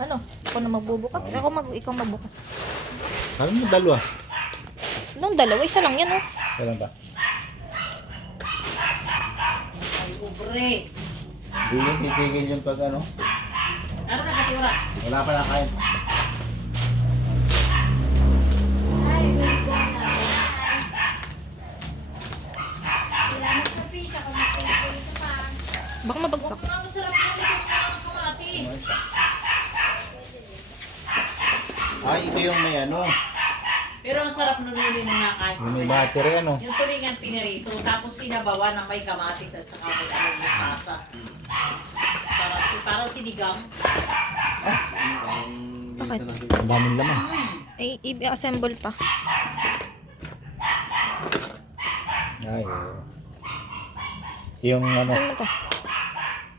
Ano? Ako na magbubukas. Ikaw magbukas. Kala mo dalawa. Nung dalawa, isa lang yan, oh. Kailan ba? Ay, ubre. Hindi yun, titigil yun pag ano. Ano na kasi wala? Wala pa na kain. Baka mabagsak. Ang masarap na ito ng kamatis. Ay, ito yung may ano. Pero ang sarap nun uli nung nakain. Yung may battery ano. Yung tulingan pinirito, tapos sinabawan ng may kamatis at saka may anong mustasa. Parang sinigang. Bakit? Ang daming laman. Ay, i-assemble pa. Ay, oo. Yung ano, Ano to?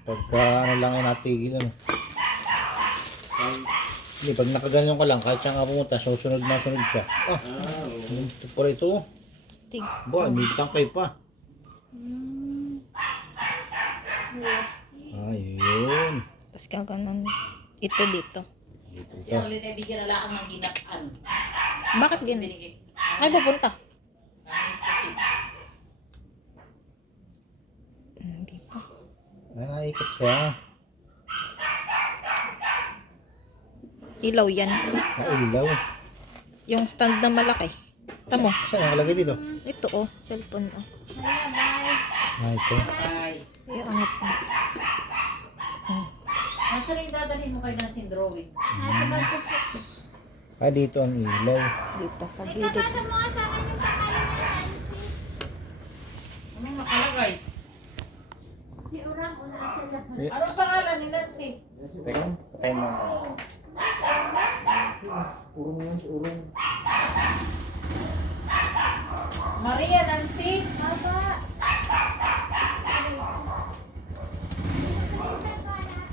pagka ano lang yung natigil ano. Hindi, pag nakaganyan ka lang, kahit siya nga pumunta, susunod na sunod siya. Ito pala ito. Stig. Ba, may tangkay pa. Ayun. Tapos gaganon. Ito dito. Si Arlene ay bigyan na lang ng ginataan. Bakit ganun? Ay, pupunta. Hindi pa. Ay, naikot siya. Ilaw yan. Nailaw. Yung stand na malaki. Tamo. Saan nakalagay dito? Ito, oh. Cellphone, oh. Ah, ito. Ay. Yung angat mo. Nasa rin dadalhin mo kay Nancy drawing. Ah, dito ang ilaw. Dito, sa gilid. Anong nakalagay? Anong pangalan ni Nancy? Teka, patay mo. Urong yan, urong. Maria Nancy?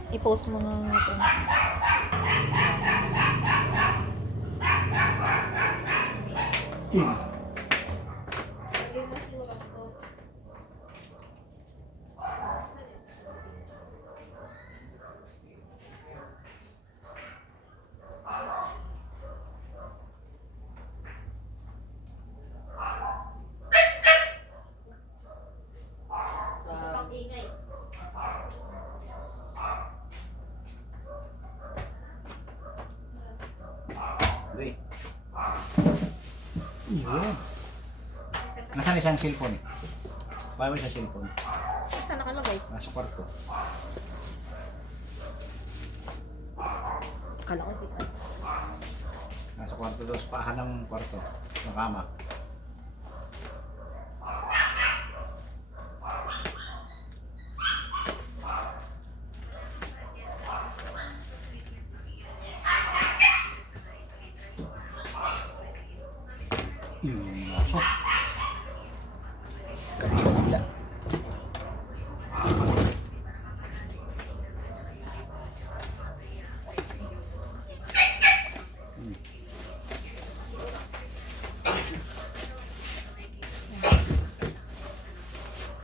I-post mo na natin. Uy. Yun. Nasaan isang cellphone? Paano mo isang cellphone? Saan nakalagay? Nasa kwarto. Kala ko sila. Nasa kwarto daw sa pahan ng kwarto. Sa kama. Yung aso. Kabila.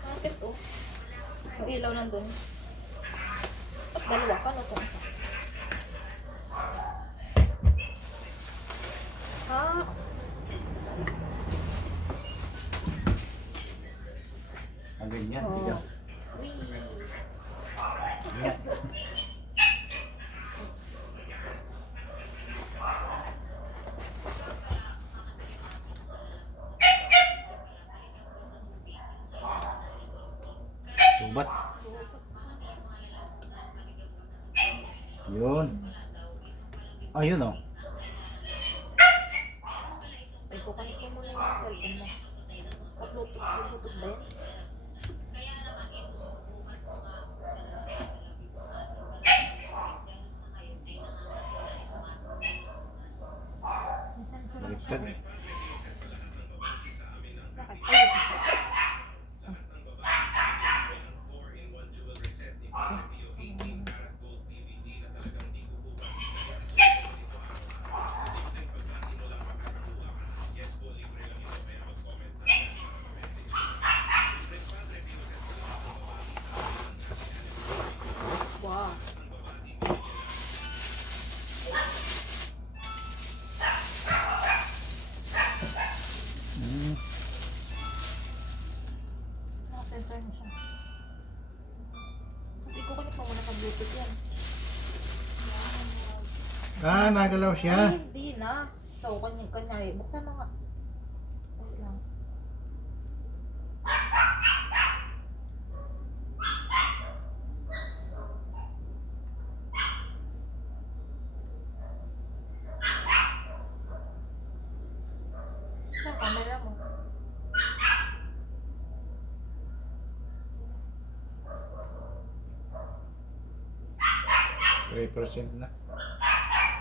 Bakit to? Yung ilaw nandun. At dalawa pa, no? Itong isa. Ah, Ang ganyan. oh. Bigyan. Ganyan. Subat. Yun. Ayun oh. Ay, kukanin ko muna yung cellphone mo. Ka-Bluetooth ba yan? Baliktad. Bakit? Ay, wow. Ah, nagalaw siya. Ay, hindi na. So, kanya, buksan mo nga. Wait lang. Sa camera mo. Three percent na.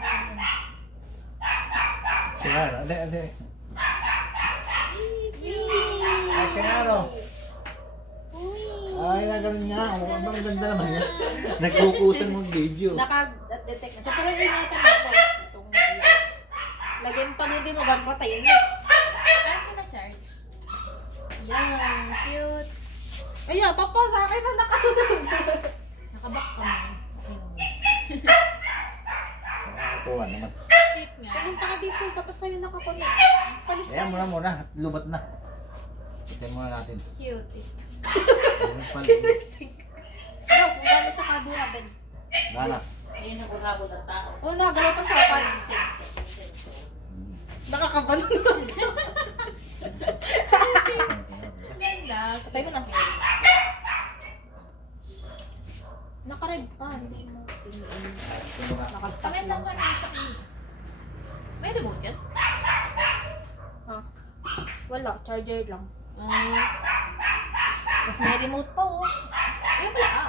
Ayun. Siya, ade. Ah, siya nga, no? Uy! Ay, nagano'n nga. Ang ganda naman yan. Nagkukusan mong video. Naka-detect na siya. Pero hindi natin ako. Itong lagyan pa hindi mo bago patayin mo. Ano sila charge? Yan, cute. Ayan, papa sa akin na nakasunod. Nakabak kami. Tuwa naman. Cute nga. Pumunta ka dito, dapat kayo nakakonect. Palis Ayan, muna. Lubat na. Tignan muna natin. Cute. Ayun pala. Daw, kung gano'n siya kadura, Ben. Nana. Ayun ang urabot ng tao. Oo, nagalaw pa siya. May sensor. Nakakabalo na. Ganda. Patay mo na. Naka-red pa, hindi mo. Nakastop Kami saan lang. ka na siya? May remote yan? Ha? Wala, charger lang. Ah. Mas may remote pa, oh. Ayun pala ah.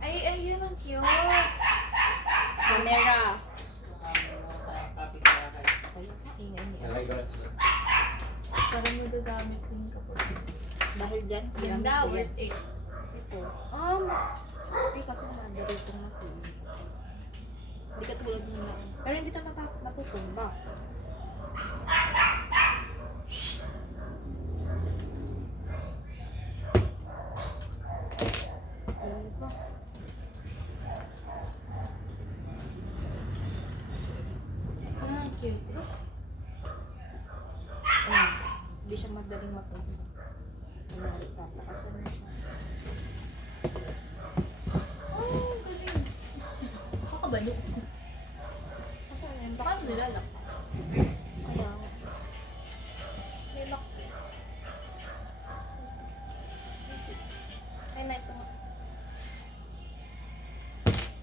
Ay, ayun ang cute. Camera. Kapit-bahay. Ayun, ingay-ingay. Nalagay ko na. Parang magagamit din ka po. Dahil dyan, Ganda, ginamit ko yan. worth it. Ito. Ah, mas... Okay, kaso madali itong mas hindi ka tulad nung na. Pero hindi ito natutumba. Diba? Ah, cute. Ayun. Hindi siya madaling matumba. Kunwari, tatakasan mo siya. Oh, galing. Kakabalo. Kasi ano yun, Paano nilalak? kaya may lock. Ay, na ito nga.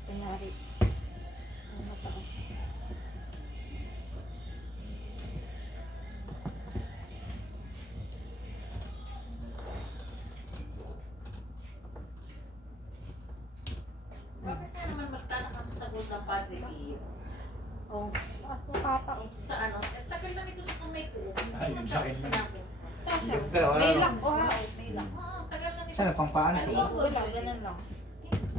Kunyari, ang mataas. Bakit ka naman magtanak ako sa gold ng Padre Pio? Oh, taas ng papa. Oh. Sa ano? Tagal na nito sa kamay ko. Ay, yung sa akin na. Kasha. Ganda, wala May lang. lock. Oh, ha. Oh, may lock. Oo, tagal na nito. Saan, pampaan? Ano? Wala, ganun lang.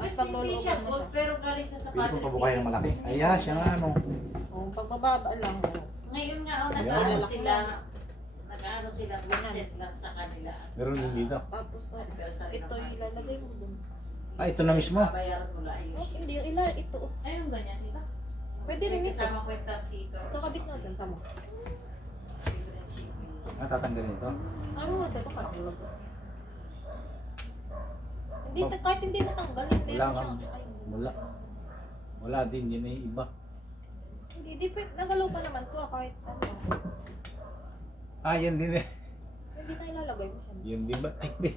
Mas Pag hindi siya lulugan mo gold, siya. pero galing siya sa Pwede Padre kong pabukay ng malaki. Ayan, siya nga ano. Oh, pagbababa lang. Oh. Ngayon nga, Ayan. nag-ano sila, nag-ano sila, set lang sa kanila. Meron din dito. Tapos, oh, Anniversary ito ng yung ilalagay mo dun. Ah, ito na mismo. Babayaran mo lang Oh, ayos. hindi yung ilar. Ito. Oh. Ayun, ganyan, di ba? Pwede rin ito. Kasama kwenta si ikaw. Kakabit na dun. Tama. Different shipping. Ah, tatanggalin ito. Ano mo sa ito? Katulog. Hindi, kahit hindi matanggal. Meron Wala siyang... kang- Ay, Wala. Wala din, yun na yung iba. hindi, di pa. Nagalaw pa naman to kahit ano. Ah, yan din eh. Hindi na ilalagay mo siya. Yun din ba? Ay, be.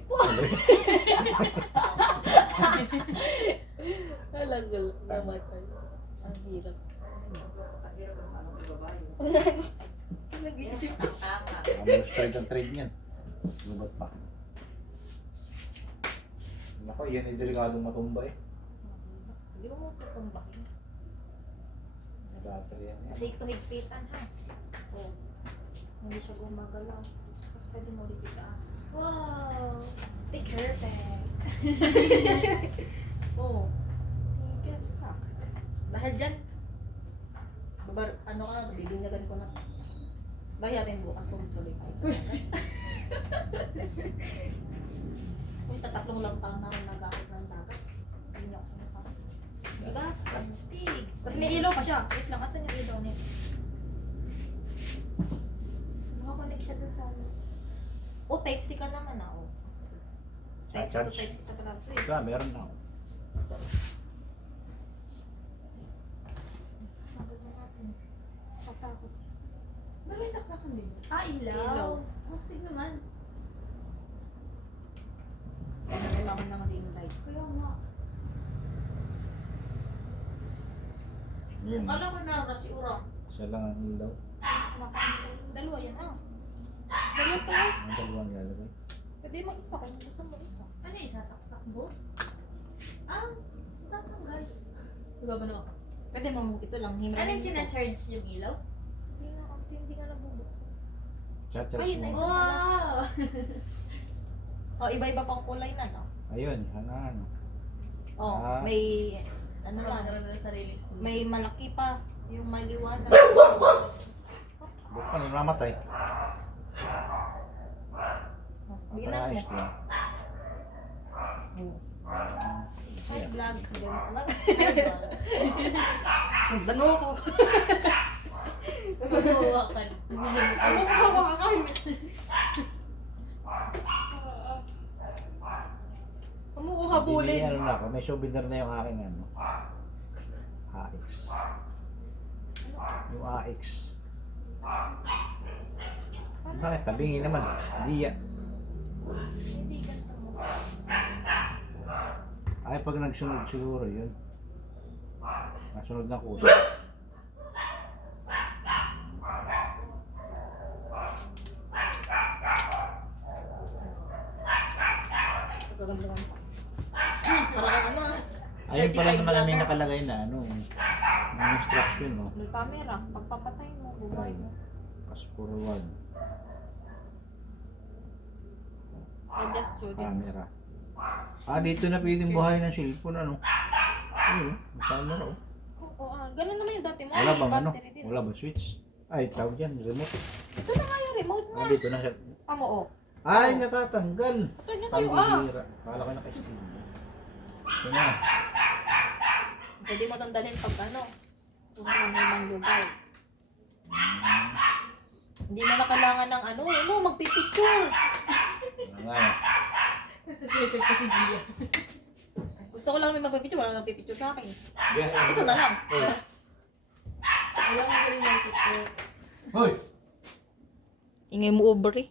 Talagal. Namatay. Ang hirap. Pagkira mo anong ibabayo. Nag-iisip. Ang tama. Ang start ang trade niyan. Lubat pa. Nako, yan ay delikadong matumba eh. Hindi mo tutumbakin. Battery yan. Kasi ito higpitan ha. Oh. Hindi siya gumagalaw. Tapos pwede mo ulit itaas. Wow! Stick. Perfect. Oo. Sticker ka. Dahil dyan, ano ka na, bibinyagan ko na. Bayarin bukas kung tuloy tayo sa bahay. Kung sa 3 lang taon na ako nag-aakit ng dagat, hindi niya ako sinasama. Diba? Stick. Tapos may ilaw pa siya. Wait lang, atan yung ilaw niya. Nakakonect siya dun sa ano. Oh, type C ka naman ah. Oh. Type C to Charge. type C ka pala. Ito eh. Ika, meron na. Ano yun? Ah, ilaw. Ilaw. Mustig naman. Kailangan ng ring light. Kaya nga. Yun. Alam ko na si Urang. Isa lang ang ilaw. Dalawa yan ah. Dalawa to. Ang dalawang lalagay. Pwede mo isa kung gusto mo isa. Ano yung sasaksak mo? Ah, tatanggal. Diba ba naman? Pwede mo ito lang. Ano Himalayin yung sinacharge yung ilaw? Hindi nga nabubuksan. Charge Ayun, mo. ayun. Wow! Oh, iba-iba pang kulay na, no? Ayun, ano. Oh, Ah. may ano lang. Parang na sarili studio. May malaki pa. Yung maliwanag. Ba't pa namamatay? Bigyan mo. Ayos lang. Hi, Ayan. vlog. Ganun lang. Sundan mo ako. Gumawa ka. Ano ko sa makakain? Ano ko Hindi, habulin? ano na ako, may souvenir na yung aking ano. AX. Yung AX. Bakit? Tabingi naman. Hindi yan. Hindi ganito mo. Ay, pag nagsunod siguro yun. Nasunod na kusa. Gaganda pa. Parang ano ah. Ayun pala Certified naman may vlogger. nakalagay na ano. Yung instruction, no? May camera. Pagpapatay mo, buhay mo. Pass forward. Adjust studio. Camera. Ah, dito na pwedeng buhay ng cellphone, ano? Ayun, may camera, oh. Oo, ganun naman yung dati mo. Wala May bang ano? battery din. Wala bang switch? Ay, tawag yan, remote. Ito na nga yung remote na. Ah, dito na siya. Tamo oh. Ay, nakatanggal. Ito nyo sa'yo ah. Pambihira. Kala ko naka-steam. Ito na. Pwede mo tandalhin pag ano. Kung ano ibang lugar. Hindi mo na kailangan ng ano. Ano, magpipicture. Ano nga yan? Kasi twitter ko si Gia. Gusto ko lang may magpipicture. Wala magpipicture sa akin. Yeah. Ito na lang. Alam nga rin yung picture. Hoy! Ingay mo over eh.